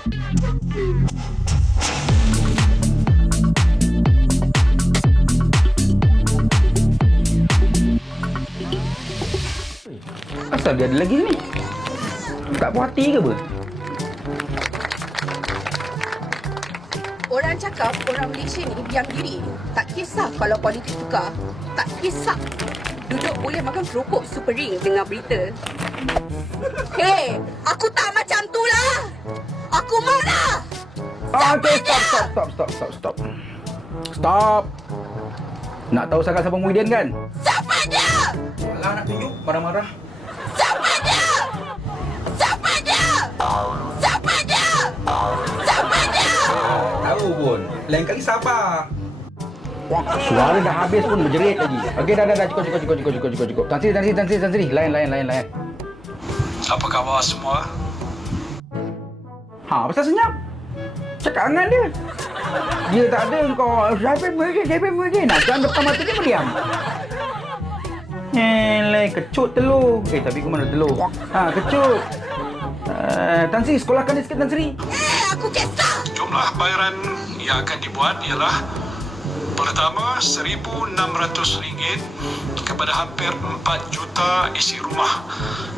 Asal dia ada lagi ni? Tak puas hati ke apa? Orang cakap orang Malaysia ni biang diri. Tak kisah kalau politik tukar. Tak kisah. Duduk boleh makan keropok super ring dengan berita. Hei, aku tak macam tu lah. Aku marah. Okay, stop. Stop. Nak tahu sangat siapa Muhyiddin kan? Siapa dia? Alah, nak tunjuk marah-marah. Siapa dia? Siapa dia? Siapa dia? Siapa dia? Tahu pun. Lain kali sabar. Wah, suara dah habis pun berjerit lagi. Okey, dah. Cukup. Tansri. Lain. Apa khabar semua? Pasal senyap. Cakap dengan dia. Dia tak ada kau. Siapa Muhyiddin. Nak jangan depan mata dia berdiam. Kecut telur. Tapi ke mana telur? Kecut. Tansri, sekolahkan dia sikit, Tansri. Aku kisah. Jumlah bayaran yang akan dibuat ialah pertama RM1,600 kepada hampir 4 juta isi rumah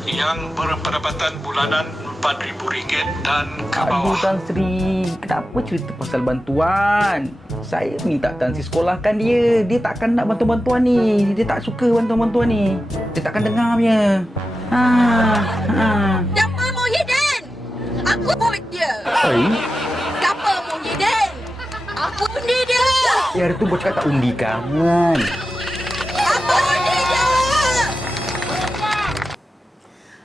yang berpendapatan bulanan RM4,000 dan ke Aduh, bawah. Tansri, kenapa cerita pasal bantuan? Saya minta Tansri sekolahkan dia. Dia takkan nak bantuan-bantuan ni. Dia tak suka bantuan-bantuan ni. Dia takkan dengar punya. Siapa Muhyiddin? Aku buat dia. Siapa Muhyiddin? Aku undi dia. Ya, hari tu bos cakap tak undi kawan. Aku undi dia.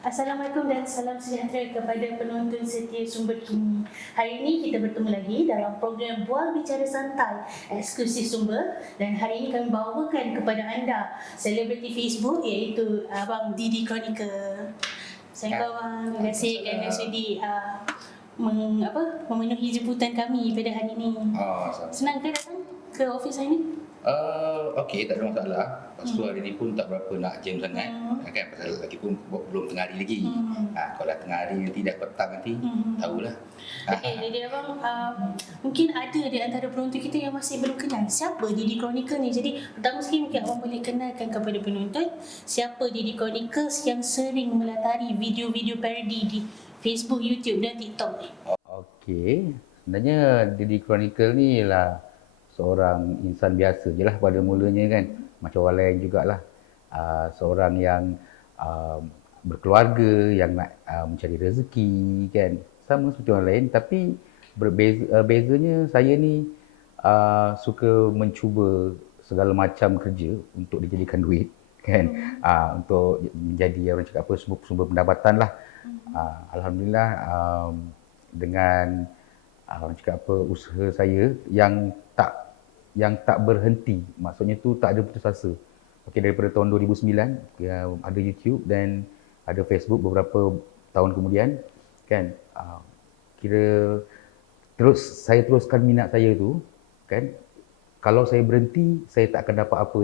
Assalamualaikum dan salam sejahtera kepada penonton setia Sumber Kini. Hari ini kita bertemu lagi dalam program Bual Bicara Santai eksklusif Sumber, dan hari ini kami bawakan kepada anda selebriti Facebook iaitu Abang Didi Chronicle. Saya abang, terima kasih kerana sudi memenuhi jemputan kami pada hari ini. Senang ke datang ke office hari ini? Okey, tak ada masalah. Lepas tu hari ni pun tak berapa nak jam sangat. Kan pasal lagi pun belum tengah hari lagi. Kalau dah tengah hari nanti dah petang nanti, tahulah. Okey, jadi abang mungkin ada di antara penonton kita yang masih belum kenal siapa Didi Chronicle ni. Jadi pertama sekali mungkin abang boleh kenalkan kepada penonton siapa Didi Chronicle yang sering melatari video-video parodi di Facebook, YouTube dan TikTok ni. Okey, sebenarnya Didi Chronicle ni lah seorang insan biasa je lah pada mulanya kan. Macam orang lain jugalah. Seorang yang berkeluarga, yang nak mencari rezeki kan. Sama seperti orang lain, tapi bezanya saya ni suka mencuba segala macam kerja untuk dijadikan duit kan. Untuk menjadi orang cakap apa, sumber pendapatan lah. Alhamdulillah dengan orang cakap apa, usaha saya yang tak berhenti. Maksudnya tu tak ada putus asa. Okey, daripada tahun 2009 ada YouTube dan ada Facebook beberapa tahun kemudian kan. Kira saya teruskan minat saya tu kan. Kalau saya berhenti, saya tak akan dapat apa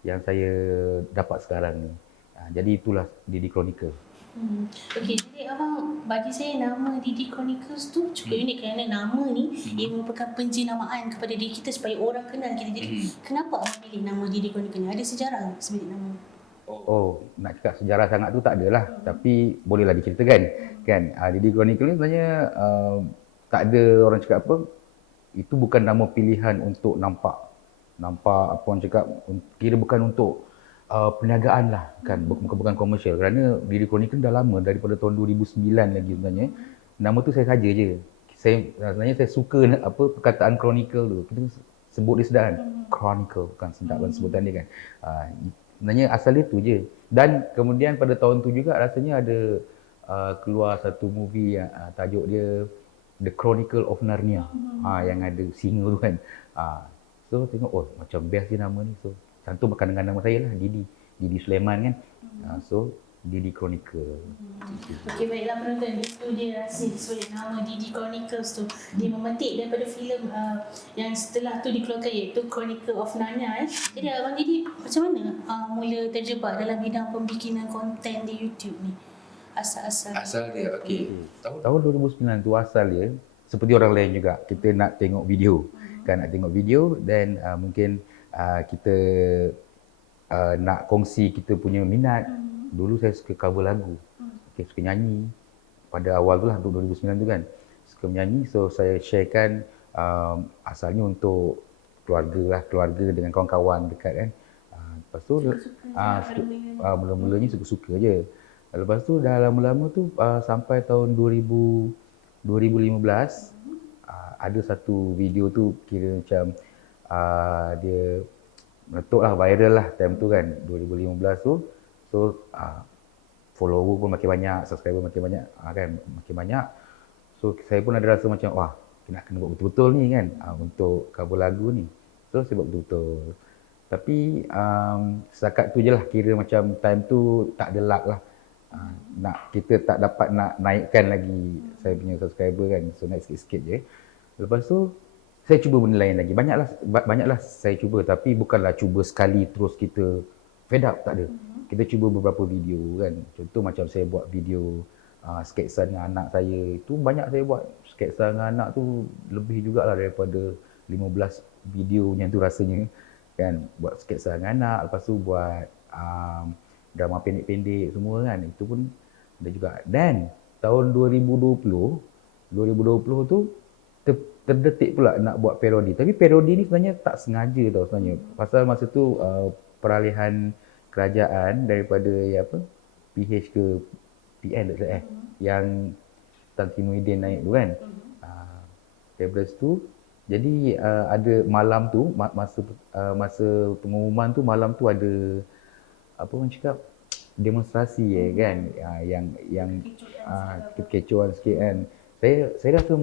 yang saya dapat sekarang ni. Jadi itulah Didi Chronicle. Okey, jadi abang, bagi saya nama Didi Chronicles tu cukup unik kerana nama ni ia merupakan penjenamaan kepada diri kita supaya orang kenal kita. Jadi kenapa abang pilih nama Didi Chronicles ni? Ada sejarah sebalik nama? Nak cakap sejarah sangat tu tak adalah, tapi bolehlah diceritakan kan. Didi Chronicle ni sebenarnya tak ada orang cakap apa, itu bukan nama pilihan untuk nampak apa orang cakap, kira bukan untuk perniagaan lah kan, bukan komersial. Kerana Didi Chronicle dah lama, daripada tahun 2009 lagi sebenarnya. Nama tu saya saja je. Sebenarnya saya suka perkataan chronicle tu. Kita sebut dia sedaran. Chronicle, bukan sedaran sebutan dia kan. Sebenarnya asal dia tu je. Dan kemudian pada tahun tu juga rasanya ada keluar satu movie yang tajuk dia The Chronicle of Narnia. Yang ada singa tu kan. So tengok, macam best je nama ni. So cantumkan dengan nama saya lah, Didi Sulaiman kan. So Didi Chronicle. Okey, baiklah penonton, itu dia rahsia sebalik nama Didi Chronicles tu. Dia memetik daripada filem yang setelah tu dikeluarkan, iaitu Chronicle of Narnia. Jadi abang Didi macam mana mula terjebak dalam bidang pembikinan konten di YouTube ni? asal-asal. Asal dia, okey. Tahu Tahun 2009 tu asal dia seperti orang lain juga. Kita nak tengok video. Kan nak tengok video dan mungkin kita nak kongsi kita punya minat. Dulu saya suka cover lagu. Okay, suka nyanyi. Pada awal tu lah 2009 tu kan. Suka menyanyi, so saya sharekan asalnya untuk keluarga dengan kawan-kawan dekat kan. Lepas tu mula-mulanya suka-suka je. Lepas tu dah lama-lama tu sampai tahun 2015 ada satu video tu kira macam dia meletup lah, viral lah time tu kan 2015 tu. So follower pun makin banyak, subscriber makin banyak kan, makin banyak. So saya pun ada rasa macam wah, kena buat betul-betul ni kan untuk cover lagu ni. So saya buat betul-betul. Tapi setakat tu je lah, kira macam time tu tak ada luck lah. Kita tak dapat nak naikkan lagi saya punya subscriber kan. So naik sikit-sikit je. Lepas tu saya cuba benda lain lagi. Banyaklah saya cuba, tapi bukanlah cuba sekali terus kita fed up, tak ada. Kita cuba beberapa video kan. Contoh macam saya buat video sketsa dengan anak saya. Itu banyak saya buat sketsa dengan anak tu, lebih jugalah daripada 15 video yang tu rasanya kan. Buat sketsa dengan anak, lepas tu buat drama pendek-pendek semua kan. Itu pun ada juga. Dan tahun 2020 tu terdetik pula nak buat parodi. Tapi parodi ni sebenarnya tak sengaja tau sebenarnya. Pasal masa tu peralihan kerajaan daripada PH ke PN tak salah yang Tan Sri Muhyiddin naik tu kan. Daripada situ jadi ada malam tu masa pengumuman tu, malam tu ada apa orang cakap demonstrasi kan, yang kekecohan sikit kan. Saya rasa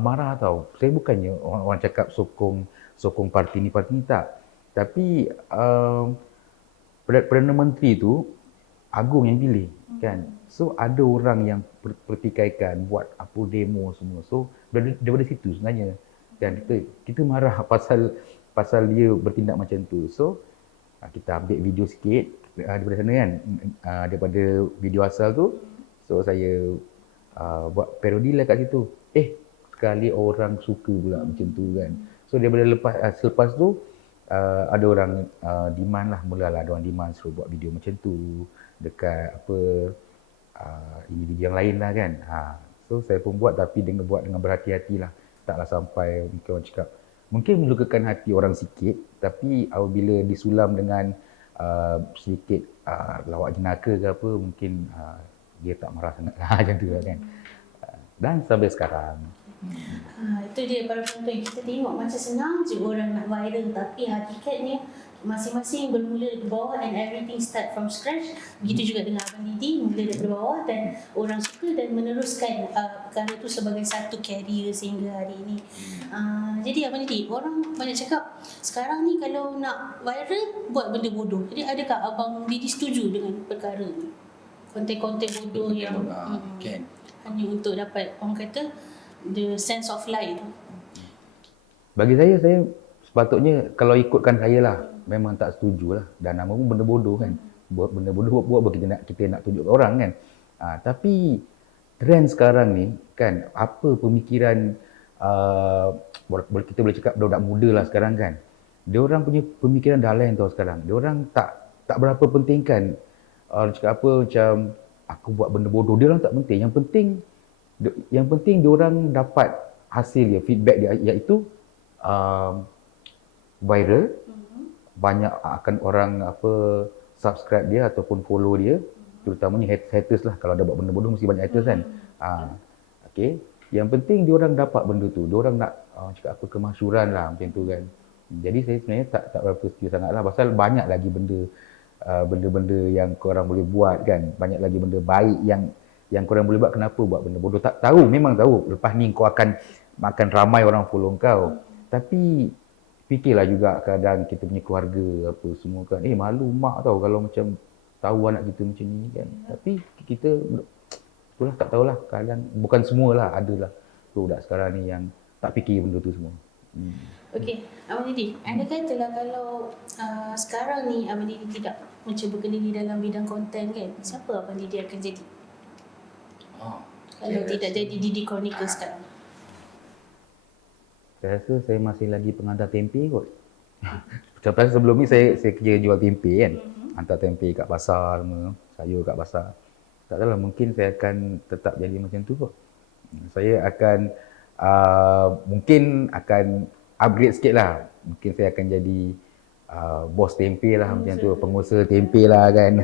marah tau. Saya bukannya orang cakap sokong parti ni tak. Tapi Perdana Menteri tu Agong yang pilih kan. So ada orang yang pertikaikan, buat apa demo semua. So daripada situ sebenarnya kan kita marah pasal dia bertindak macam tu. So kita ambil video sikit daripada sana kan, daripada video asal tu. So saya buat parodi lah kat situ. Sekali orang suka pula macam tu kan. So daripada selepas tu ada orang demand lah, mulalah ada orang demand suruh buat video macam tu dekat individu yang lain lah kan. So saya pun buat, tapi buat dengan berhati-hati lah. Taklah sampai mungkin orang cakap, mungkin melukakan hati orang sikit, tapi apabila disulam dengan sedikit lawak jenaka ke apa, mungkin dia tak marah sangat lah macam tu lah kan. Dan sampai sekarang. Itu dia para penonton, kita tengok macam senang je orang nak viral, tapi hakikatnya masing-masing bermula dari bawah and everything start from scratch. Begitu juga dengan Abang Didi, mula dari bawah dan orang suka dan meneruskan perkara itu sebagai satu career sehingga hari ini. Jadi Abang Didi, orang banyak cakap sekarang ni kalau nak viral buat benda bodoh. Jadi adakah Abang Didi setuju dengan perkara ni? Konten-konten bodoh yang hanya untuk dapat orang kata the sense of life tu. Bagi saya sepatutnya kalau ikutkan saya lah, memang tak setuju lah. Dan nama pun benda bodoh kan. Buat benda bodoh buat kita nak tunjuk ke orang kan. Tapi trend sekarang ni kan, apa pemikiran kita boleh cakap budak muda lah sekarang kan. Dia orang punya pemikiran dah lain tau sekarang. Dia orang tak berapa pentingkan cakap apa macam aku buat benda bodoh. Dia orang tak penting. Yang penting dia orang dapat hasil dia, feedback dia, iaitu viral, banyak akan orang subscribe dia ataupun follow dia, terutamanya haters lah. Kalau ada buat benda bodoh mesti banyak haters kan. Okay. Yang penting dia orang dapat benda tu, dia orang nak cakap apa kemasyhuran lah macam tu kan. Jadi saya sebenarnya tak berapa setuju sangat lah, pasal banyak lagi benda-benda yang korang boleh buat kan, banyak lagi benda baik yang korang boleh buat. Kenapa buat benda bodoh? Tak tahu, memang tahu lepas ni kau akan ramai orang follow kau. Tapi fikirlah juga kadang kita punya keluarga apa semua kan. Malu mak tahu kalau macam tahu anak kita macam ni kan. Tapi kita itulah, tak tahulah, kadang bukan semualah, adalah budak sekarang ni yang tak fikir benda tu semua. Okey, Abang Didi, anda katalah kalau sekarang ni Abang Didi tidak mencuba kendiri dalam bidang konten kan, siapa Abang Didi akan jadi? Kalau tidak jadi Didi Chronicle sekarang. Saya rasa saya masih lagi pengantar tempe kot. Macam sebelum ni saya kerja jual tempe kan. Hantar tempe kat pasar semua, sayur kat pasar. Tak tahulah, mungkin saya akan tetap jadi macam tu kot. Saya akan mungkin akan upgrade sikit lah. Mungkin saya akan jadi bos tempe lah macam tu, pengusaha tempe lah kan.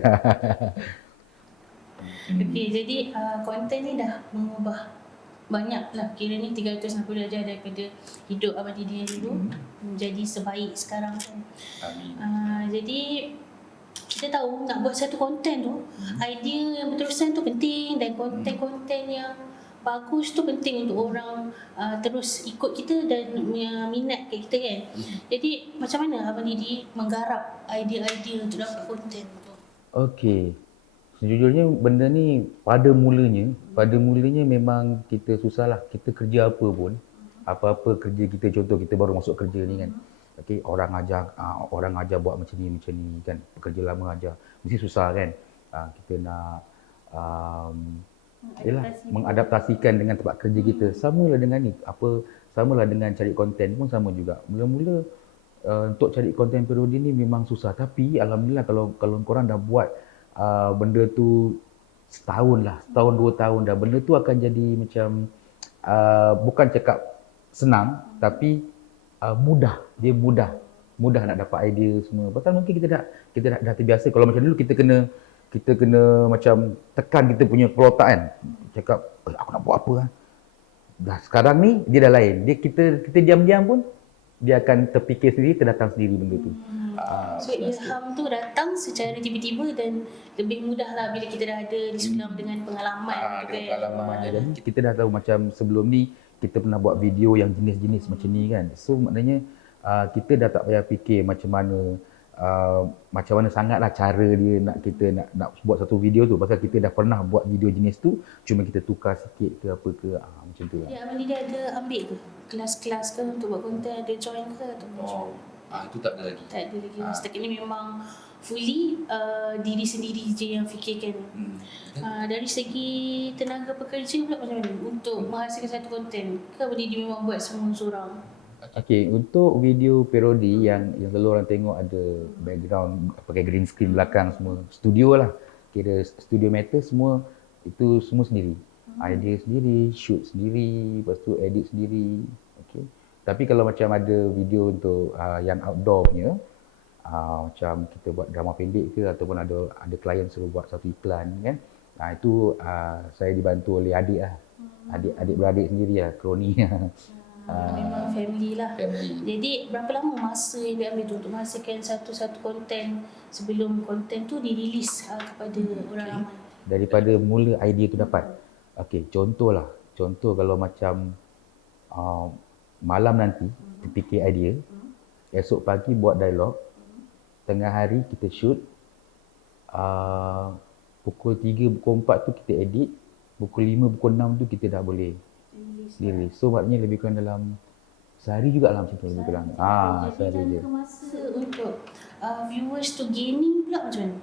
Okey, jadi konten ni dah mengubah banyak lah. Kira ni 360 darjah daripada hidup Abang Didi yang dulu menjadi sebaik sekarang kan. Amin. Jadi kita tahu nak buat satu konten tu, idea yang berterusan tu penting, dan konten-konten yang bagus tu penting untuk orang terus ikut kita dan minat kat kita kan. Jadi macam mana Abang Didi menggarap idea-idea untuk dapat konten tu? Okey. Sejujurnya benda ni pada mulanya memang kita susah lah. Kita kerja apa pun, apa-apa kerja kita, contoh kita baru masuk kerja ni kan. Okey, orang ajar buat macam ni kan. Pekerja lama ajar. Mesti susah kan. Kita nak mengadaptasikan dengan tempat kerja kita. Samalah dengan ni. Samalah dengan cari konten pun sama juga. Mula-mula untuk cari konten parodi ni memang susah, tapi alhamdulillah kalau korang dah buat benda tu setahun 2 tahun dah, benda tu akan jadi macam bukan cakap senang, tapi mudah nak dapat idea semua. Pasal mungkin kita dah terbiasa. Kalau macam dulu kita kena macam tekan kita punya pelotak kan, cakap aku nak buat apa kan. Dah sekarang ni dia dah lain. Kita diam-diam pun dia akan terfikir sendiri, terdatang sendiri benda tu. So ilham tu datang secara tiba-tiba dan lebih mudah lah bila kita dah ada di sulam dengan pengalaman. Jadi kita dah tahu macam sebelum ni kita pernah buat video yang jenis-jenis macam ni kan. So maknanya kita dah tak payah fikir macam mana sangatlah cara dia nak buat satu video tu, pasal kita dah pernah buat video jenis tu, cuma kita tukar sikit ke apa ke macam tu lah. Ya, Abang Didi ada ambil ke kelas-kelas ke untuk buat konten, ada join ke atau macam mana? Itu tak ada lagi. Tak ada lagi. Setakat ni memang fully diri sendiri je yang fikirkan. Dari segi tenaga pekerja pula macam mana untuk menghasilkan satu konten? Ke Abang Didi memang buat semua seorang? Okey, untuk video parodi yang selalu orang tengok ada background pakai green screen belakang semua, studio lah. Kira studio matter semua, itu semua sendiri. Idea sendiri, shoot sendiri, lepas tu edit sendiri. Okey. Tapi kalau macam ada video untuk yang outdoor punya, macam kita buat drama pendek ke ataupun ada klien suruh buat satu iklan kan. Itu saya dibantu oleh adik lah. Adik-beradik sendiri lah, kroni. Memang family lah. Jadi berapa lama masa yang diambil tu untuk menghasilkan satu konten sebelum konten tu dirilis kepada orang ramai? Daripada mula idea tu dapat. Okey, contoh kalau macam malam nanti terfikir idea, esok pagi buat dialog, tengah hari kita shoot, pukul 3, pukul 4 tu kita edit, pukul 5, pukul 6 tu kita dah boleh dirilis. So maknanya lebih kurang dalam sehari jugalah macam tu lebih kurang. Sehari je. Jadi masa untuk viewers tu gaining pula macam mana?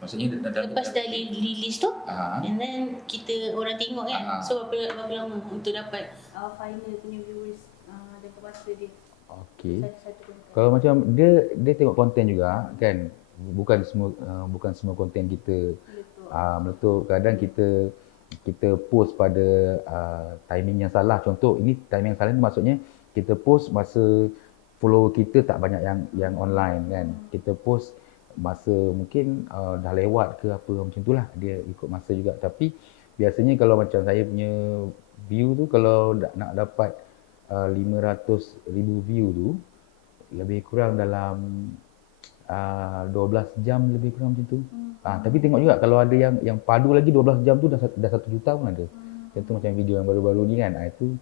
Maksudnya Lepas dah release tu, and then kita orang tengok kan. So berapa lama untuk dapat final punya viewers dan kepuasan dia? Okey. Kalau macam dia tengok konten juga kan. Bukan semua konten kita meletup. Kadang kita post pada timing yang salah. Contoh ini timing yang salah ni maksudnya kita post masa follower kita tak banyak yang online kan. Kita post masa mungkin dah lewat ke apa macam itulah, dia ikut masa juga. Tapi biasanya kalau macam saya punya view tu, kalau nak dapat 500,000 view tu lebih kurang dalam 12 jam lebih kurang macam tu. Tapi tengok juga kalau ada yang padu lagi 12 jam tu dah 1 juta pun ada. Contoh macam video yang baru-baru ni kan. Itu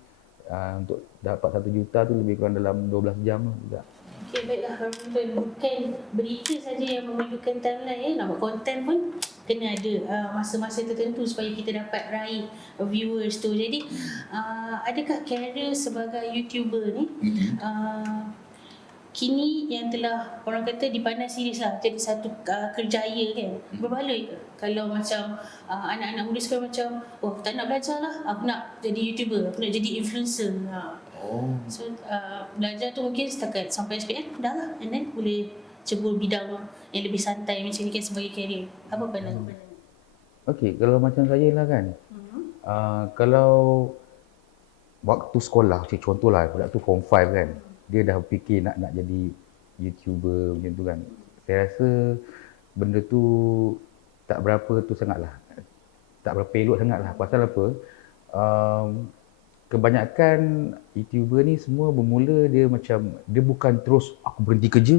untuk dapat 1 juta tu lebih kurang dalam 12 jam juga. Okay, baiklah. Bukan berita saja yang memerlukan timeline nak buat konten pun kena ada masa-masa tertentu supaya kita dapat raih viewers tu. Jadi adakah career sebagai YouTuber ni kini yang telah orang kata dipandang serius lah jadi satu kerjaya kan, berbaloi ke kalau macam anak-anak muda sekarang macam tak nak belajar lah, aku nak jadi YouTuber, aku nak jadi influencer. So belajar tu mungkin setakat sampai SPM dah lah, and then boleh cebur bidang yang lebih santai macam ni kan sebagai career. Apa pandangan? Okey, kalau macam saya lah kan, kalau waktu sekolah, contohlah budak tu form 5 kan, dia dah fikir nak jadi YouTuber macam tu kan. Saya rasa benda tu tak berapa tu sangatlah. Tak berapa elok sangatlah. Pasal apa? Kebanyakan YouTuber ni semua bermula dia macam, dia bukan terus aku berhenti kerja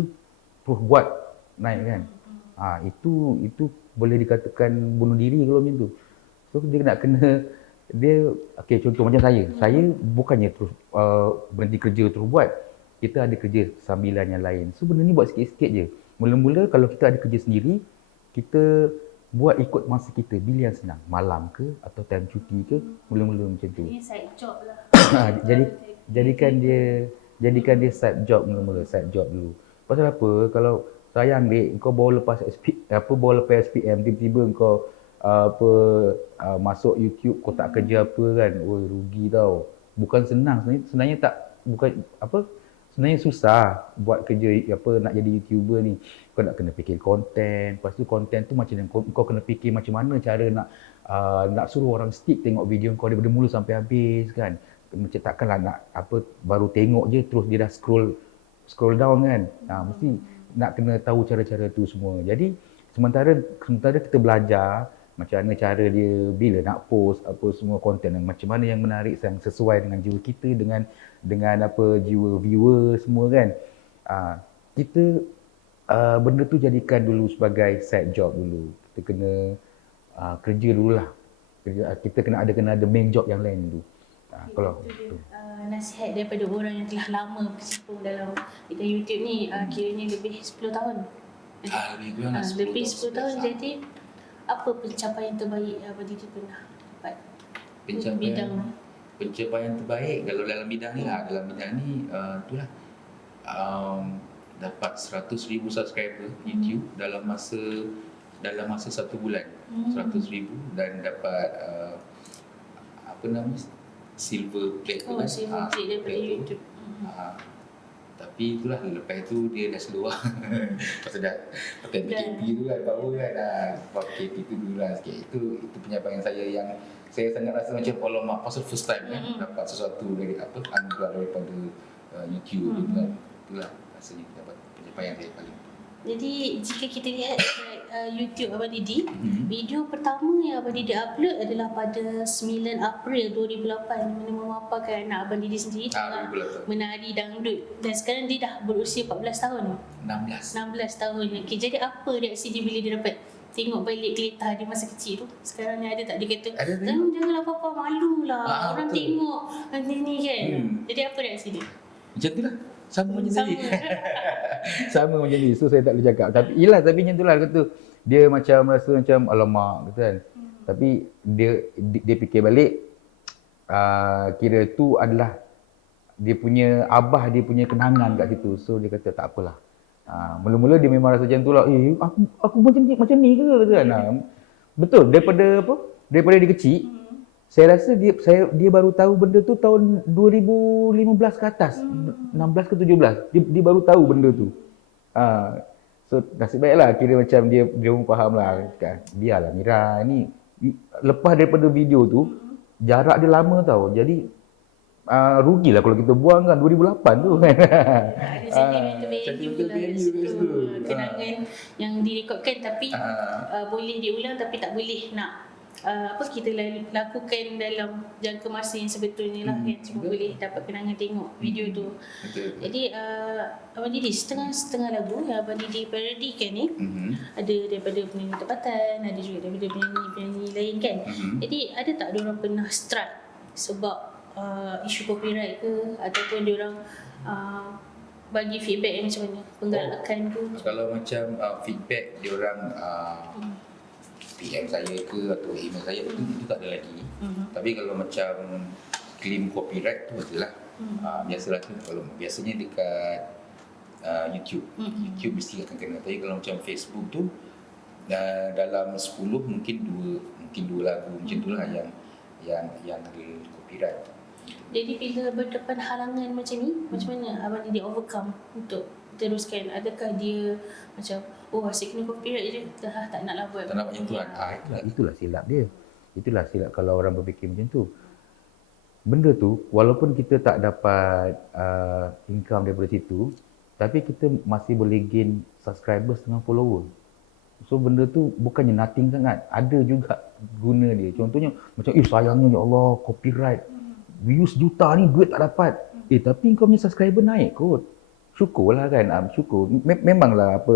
terus buat naik kan. Itu boleh dikatakan bunuh diri kalau macam tu. So dia nak kena, dia okey, contoh macam saya bukannya terus berhenti kerja terus buat. Kita ada kerja sambilan yang lain. So benda ni buat sikit-sikit je. Mula-mula kalau kita ada kerja sendiri, kita buat ikut masa kita, bila yang senang, malam ke atau time cuti ke, mula-mula macam tu. Ini side job lah. Jadikan dia side job mula-mula, side job dulu. Pasal apa? Kalau saya ambil kau baru lepas SPM, tiba-tiba kau masuk YouTube, kau tak kerja apa kan, rugi tau. Bukan senang sebenarnya, sebenarnya susah buat kerja nak jadi YouTuber ni. Kau nak kena fikir konten, lepas tu konten tu macam kau kena fikir macam mana cara nak suruh orang stick tengok video kau daripada mula sampai habis kan. Macam takkanlah nak baru tengok je terus dia dah scroll down kan. Mesti nak kena tahu cara-cara tu semua. Jadi sementara kita belajar macam mana cara dia bila nak post apa semua konten yang macam mana yang menarik, yang sesuai dengan jiwa kita, dengan jiwa viewer semua kan. Kita benda tu jadikan dulu sebagai side job dulu. Kita kena kerja dululah. Kita kena ada main job yang lain dulu. Kalau tu. Nasihat daripada orang yang telah lama berkecimpung dalam bidang YouTube ni, kiranya lebih 10 tahun. Lebih 10 tahun. Jadi apa pencapaian terbaik yang Abang Didi pernah dapat? Pencapaian terbaik kalau dalam bidang ni lah, itulah dapat 100,000 subscriber YouTube dalam masa 1 bulan. 100,000 dan dapat silver plate tu kan. Silver plate daripada YouTube. Tapi itulah, lepas tu dia dah slow lah. Pasal dah pakai PKP tu kan, power kan. PKP tu dulu lah sikit. Itu pencapaian saya yang saya sangat rasa macam alamak, pasal first time kan dapat sesuatu dari anugerah daripada YouTube tu kan. Itulah rasanya dapat pencapaian saya paling. Jadi jika kita lihat YouTube Abang Didi, video pertama yang Abang Didi upload adalah pada 9 April 2008, mana memaparkan anak Abang Didi sendiri tengah menari dangdut, dan sekarang dia dah berusia 14 tahun. 16 tahun. Okay, jadi apa reaksi dia bila dia dapat tengok balik kereta dia masa kecil tu? Sekarang ni ada tak dia kata, janganlah papa, malu lah orang tengok ni kan. Jadi apa reaksi dia? Macam tu lah. Sama macam tadi. Sama macam ni. So saya tak boleh cakap. Tapi macam tu lah kata. Dia macam rasa macam alamak kata kan. Tapi dia fikir balik, kira tu adalah dia punya abah, dia punya kenangan kat situ. So dia kata tak apalah. Mula-mula dia memang rasa macam tu lah. Aku macam ni ke kata kan. Betul, daripada dia kecil, saya rasa dia baru tahu benda tu tahun 2015 ke atas, 16 ke 17. Dia baru tahu benda tu. So nasib baiklah, kira macam dia pun faham lah. Biarlah Mira ni, lepas daripada video tu, jarak dia lama tau. Jadi rugilah kalau kita buang kan 2008 tu kan. Ada sentimental value lah situ. Kenangan yang direkodkan tapi boleh diulang, tapi tak boleh nak kita lakukan dalam jangka masa yang sebetulnya lah kan. Cuma boleh dapat kenangan tengok video tu. Jadi Abang Didi, setengah lagu yang Abang Didi parodikan ni ada daripada penyanyi tempatan, ada juga daripada penyanyi lain kan. Jadi ada tak diorang pernah strike sebab isu copyright ke, ataupun diorang bagi feedback yang macam mana, penggalakan ke? Kalau macam feedback diorang PM saya ke atau email saya itu tak ada lagi. Tapi kalau macam claim copyright tu adalah biasalah tu. Kalau biasanya dekat YouTube. YouTube mesti akan kena. Tapi kalau macam Facebook tu dalam 10 mungkin dua lagu macam itulah yang ada copyright. Jadi bila berdepan halangan macam ni, macam mana Abang Didi overcome untuk teruskan? Adakah dia macam asyik kena copyright je, dah tak nak lah buat? Tak nak macam tu kan. Itulah silap dia. Itulah silap kalau orang berfikir macam tu. Benda tu, walaupun kita tak dapat income daripada situ, tapi kita masih boleh gain subscribers dengan follower. So benda tu bukannya nothing sangat. Ada juga guna dia. Contohnya macam sayangnya ya Allah copyright. Views juta ni duit tak dapat. Tapi kau punya subscriber naik kot. Syukurlah kan. Syukur. Memanglah apa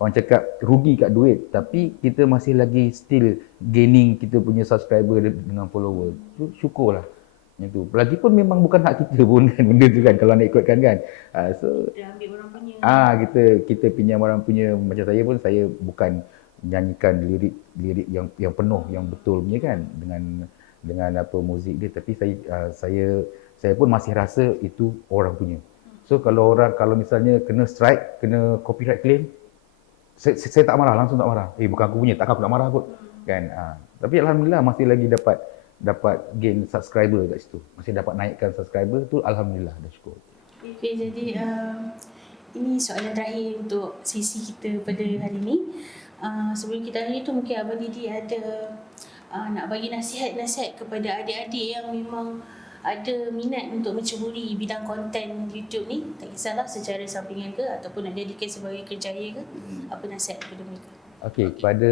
orang cakap rugi kat duit, tapi kita masih lagi still gaining kita punya subscriber dengan follower. Syukurlah. Macam tu. Lagipun memang bukan hak kita pun kan benda tu kan kalau nak ikutkan kan. So Dia ambil orang punya. kita pinjam orang punya. Macam saya pun, saya bukan nyanyikan lirik yang penuh, yang betul punya kan dengan apa muzik dia, tapi saya pun masih rasa itu orang punya. So kalau misalnya kena strike, kena copyright claim, saya tak marah, langsung tak marah. Bukan aku punya, takkan aku nak marah kot. Kan? Tapi alhamdulillah masih lagi dapat gain subscriber kat situ. Masih dapat naikkan subscriber tu, alhamdulillah, dah cukup. Okay, jadi ini soalan terakhir untuk sesi kita pada hari ini. Sebelum kita akhiri tu, mungkin Abang Didi ada nak bagi nasihat-nasihat kepada adik-adik yang memang ada minat untuk menceburi bidang konten YouTube ni, tak kisahlah secara sampingan ke ataupun nak jadikan sebagai kerjaya ke, apa nasihat kepada mereka? Okey, kepada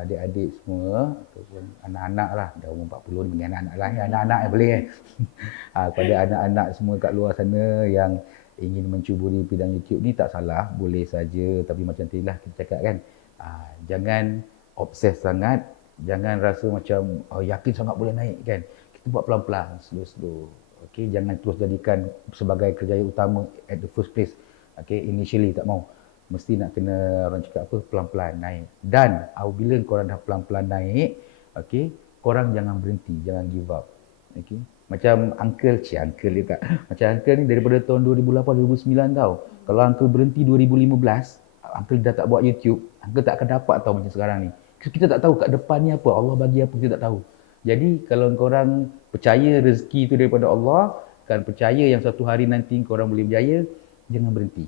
adik-adik semua ataupun anak-anak lah, dah umur 40 ni anak-anak lah, anak-anak yang boleh kan. Kepada anak-anak semua kat luar sana yang ingin mencuburi bidang YouTube ni, tak salah, boleh saja, tapi macam tadi lah kita cakap kan, jangan obses sangat, jangan rasa macam yakin sangat boleh naik kan. Kita buat pelan-pelan, slow-slow. Okey, jangan terus jadikan sebagai kerjaya utama at the first place. Okey, initially tak mau. Mesti nak kena orang cakap apa, pelan-pelan naik. Dan apabila korang dah pelan-pelan naik, okey, korang jangan berhenti, jangan give up. Okey. Macam uncle dia tak. Macam uncle ni daripada tahun 2008 2009 tau. Kalau uncle berhenti 2015, uncle dah tak buat YouTube, uncle tak akan dapat tahu macam sekarang ni. Kita tak tahu kat depan ni apa, Allah bagi apa kita tak tahu. Jadi kalau korang percaya rezeki itu daripada Allah, kan percaya yang satu hari nanti korang boleh berjaya, jangan berhenti.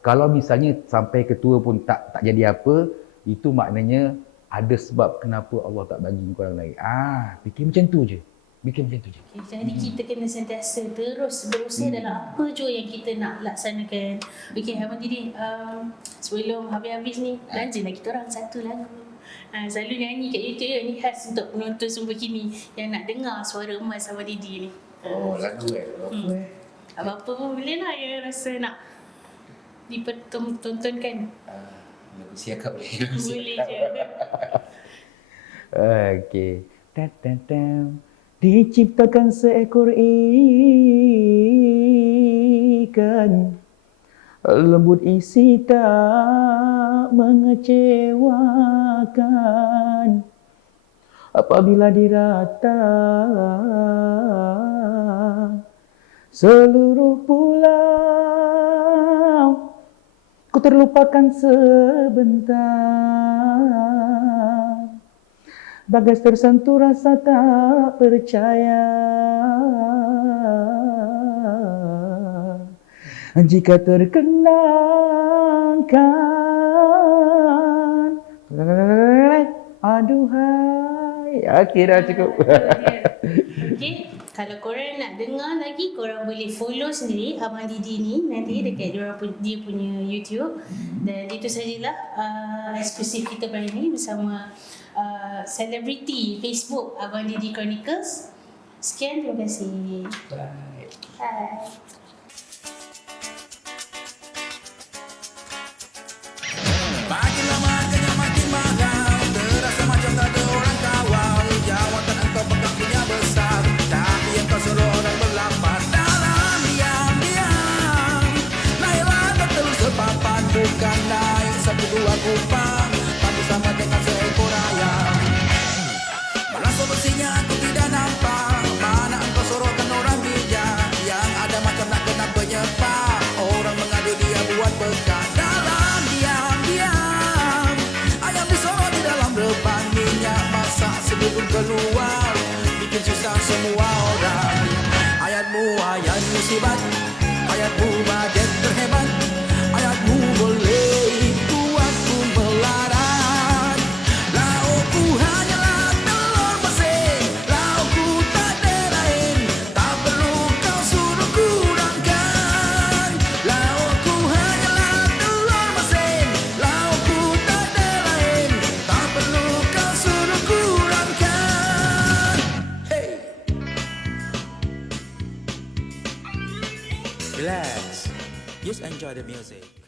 Kalau misalnya sampai ketua pun tak jadi apa, itu maknanya ada sebab kenapa Allah tak bagi korang lagi. Fikir macam tu je. Fikir macam tu je. Okay, jadi kita kena sentiasa terus berusaha dalam apa je yang kita nak laksanakan. Okey, Abang Didi, sebelum habis-habis ni, belanjalah kita orang satu lagu. Selalu nyanyi kat YouTube ni khas untuk penonton Sumber Kini yang nak dengar suara emas Abang Didi ni. Lagu Apa-apa pun boleh lah yang rasa nak dipertontonkan. Lagu siakap boleh. Boleh je. Okey. Diciptakan seekor ikan, lembut isi tak mengecewakan. Apabila dirata seluruh pulau, ku terlupakan sebentar. Bagas tersentuh rasa tak percaya. Jika terkenangkan, aduhai. Okey, dah cukup. Okey, kalau korang nak dengar lagi, korang boleh follow sendiri Abang Didi ni nanti dekat dia punya YouTube. Dan itu sajalah eksklusif kita pada ini bersama selebriti Facebook Abang Didi Chronicles. Sekian, terima kasih. Bye. Bye. Makin lama kerja makin mahal, terasa macam tak ada orang kawal. Jawatan engkau bakal punya besar, tapi engkau suruh orang berlapar. Dalam diam-diam, naiklah tak terus sepapan. Bukan naik satu dua kupang, tapi sama dengan seekor ayam. Mana solusinya aku tidak nampak, mana engkau suruhkan orang bijak, yang ada macam nak keluar, bikin susah semua orang. Ayatmu ayat musibat, ayatmu bajet terhebat, ayatmu boleh buatku melarat. Laukku hanyalah telur mesin, laukku tak ada lain, tak perlu kau suruh kurangkan. Laukku hanyalah telur mesin, laukku tak ada lain, tak perlu kau suruh kurangkan. Hey, relax, just enjoy the music.